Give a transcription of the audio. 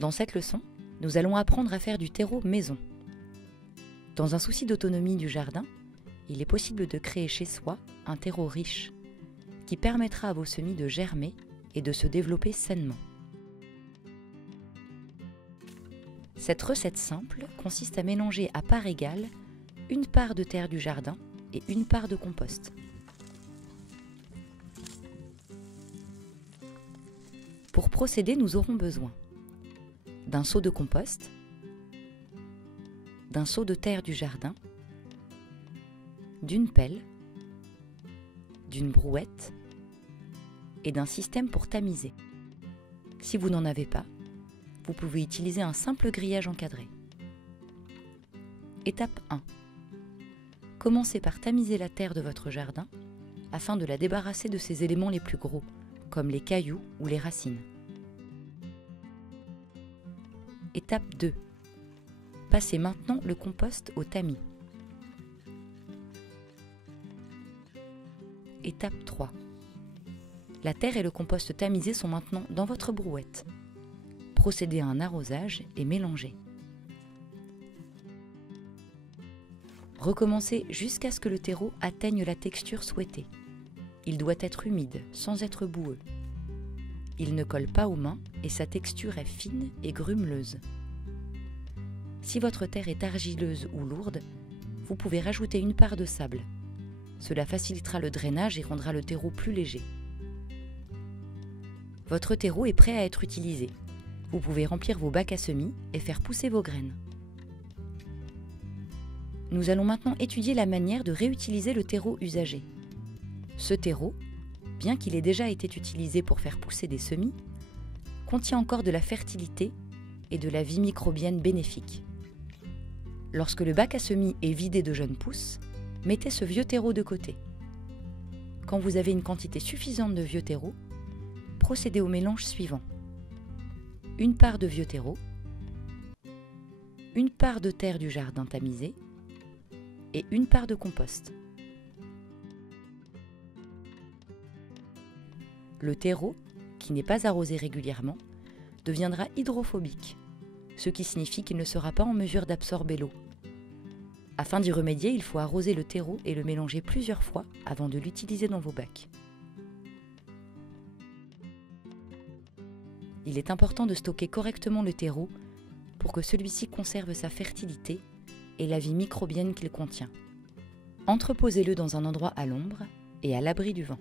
Dans cette leçon, nous allons apprendre à faire du terreau maison. Dans un souci d'autonomie du jardin, il est possible de créer chez soi un terreau riche qui permettra à vos semis de germer et de se développer sainement. Cette recette simple consiste à mélanger à part égale une part de terre du jardin et une part de compost. Pour procéder, nous aurons besoin d'un seau de compost, d'un seau de terre du jardin, d'une pelle, d'une brouette et d'un système pour tamiser. Si vous n'en avez pas, vous pouvez utiliser un simple grillage encadré. Étape 1. Commencez par tamiser la terre de votre jardin afin de la débarrasser de ses éléments les plus gros, comme les cailloux ou les racines. Étape 2. Passez maintenant le compost au tamis. Étape 3. La terre et le compost tamisé sont maintenant dans votre brouette. Procédez à un arrosage et mélangez. Recommencez jusqu'à ce que le terreau atteigne la texture souhaitée. Il doit être humide, sans être boueux. Il ne colle pas aux mains et sa texture est fine et grumeleuse. Si votre terre est argileuse ou lourde, vous pouvez rajouter une part de sable. Cela facilitera le drainage et rendra le terreau plus léger. Votre terreau est prêt à être utilisé. Vous pouvez remplir vos bacs à semis et faire pousser vos graines. Nous allons maintenant étudier la manière de réutiliser le terreau usagé. Ce terreau, bien qu'il ait déjà été utilisé pour faire pousser des semis, contient encore de la fertilité et de la vie microbienne bénéfique. Lorsque le bac à semis est vidé de jeunes pousses, mettez ce vieux terreau de côté. Quand vous avez une quantité suffisante de vieux terreau, procédez au mélange suivant. Une part de vieux terreau, une part de terre du jardin tamisée et une part de compost. Le terreau, qui n'est pas arrosé régulièrement, deviendra hydrophobique, ce qui signifie qu'il ne sera pas en mesure d'absorber l'eau. Afin d'y remédier, il faut arroser le terreau et le mélanger plusieurs fois avant de l'utiliser dans vos bacs. Il est important de stocker correctement le terreau pour que celui-ci conserve sa fertilité et la vie microbienne qu'il contient. Entreposez-le dans un endroit à l'ombre et à l'abri du vent.